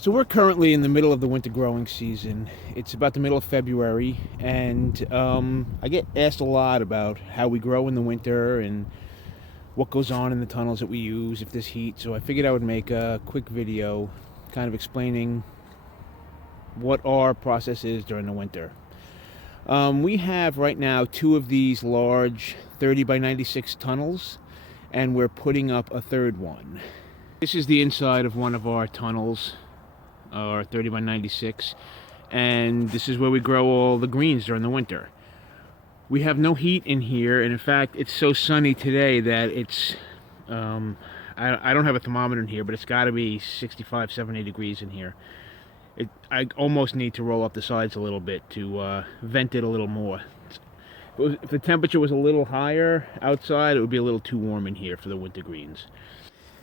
So we're currently in the middle of the winter growing season. It's about the middle of February, and I get asked a lot about how we grow in the winter and what goes on in the tunnels that we use if there's heat. So I figured I would make a quick video kind of explaining what our process is during the winter. We have right now two of these large 30 by 96 tunnels, and we're putting up a third one. This is the inside of one of our tunnels, our 30 by 96, and this is where we grow all the greens during the winter. We have no heat in here, and in fact it's so sunny today that it's I don't have a thermometer in here, but it's got to be 65, 70 degrees in here. I almost need to roll up the sides a little bit to vent it a little more. If the temperature was a little higher outside, it would be a little too warm in here for the winter greens.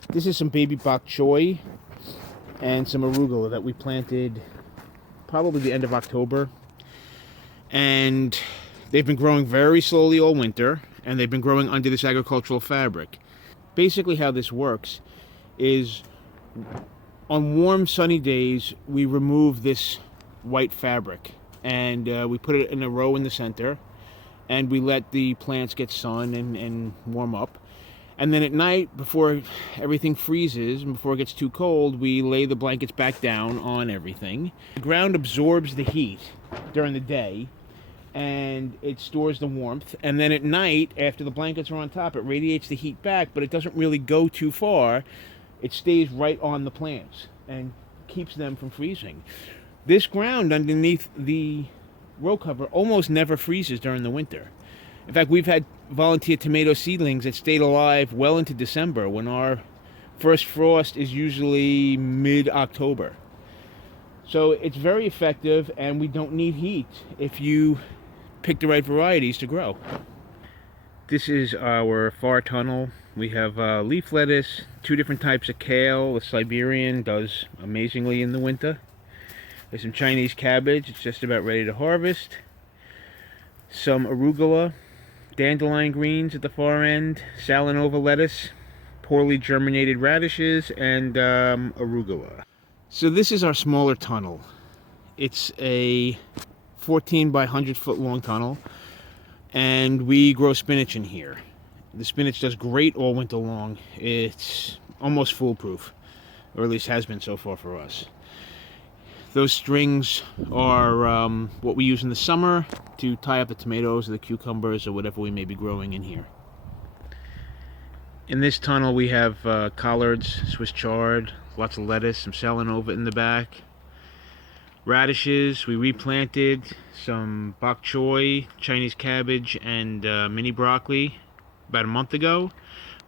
This is some baby bok choy and some arugula that we planted probably the end of October, and they've been growing very slowly all winter, and they've been growing under this agricultural fabric. Basically how this works is on warm sunny days we remove this white fabric and we put it in a row in the center, and we let the plants get sun and warm up. And then at night, before everything freezes and before it gets too cold, we lay the blankets back down on everything. The ground absorbs the heat during the day, and it stores the warmth. And then at night, after the blankets are on top, it radiates the heat back, but it doesn't really go too far. It stays right on the plants and keeps them from freezing. This ground underneath the row cover almost never freezes during the winter. In fact, we've had volunteer tomato seedlings that stayed alive well into December, when our first frost is usually mid-October. So it's very effective, and we don't need heat if you pick the right varieties to grow. This is our far tunnel. We have leaf lettuce, two different types of kale. The Siberian does amazingly in the winter. There's some Chinese cabbage, it's just about ready to harvest. Some arugula, dandelion greens at the far end, Salanova lettuce, poorly germinated radishes, and arugula. So this is our smaller tunnel. It's a 14 by 100 foot long tunnel, and we grow spinach in here. The spinach does great all winter long. It's almost foolproof, or at least has been so far for us. Those strings are what we use in the summer to tie up the tomatoes or the cucumbers or whatever we may be growing in here. In this tunnel we have collards, Swiss chard, lots of lettuce, some Salanova in the back. Radishes, we replanted some bok choy, Chinese cabbage, and mini broccoli about a month ago.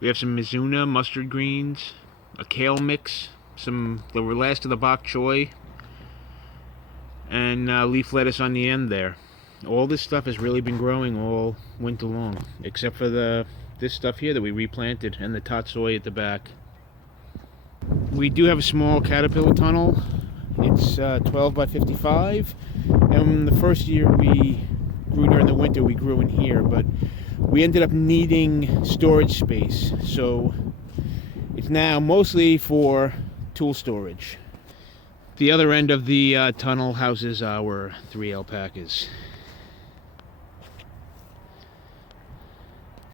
We have some Mizuna mustard greens, a kale mix, the last of the bok choy, and leaf lettuce on the end there. All this stuff has really been growing all winter long, except for this stuff here that we replanted, and the tatsoi at the back. We do have a small caterpillar tunnel. It's 12 by 55, and the first year we grew during the winter, we grew in here, but we ended up needing storage space, so it's now mostly for tool storage. The other end of the tunnel houses our 3 alpacas.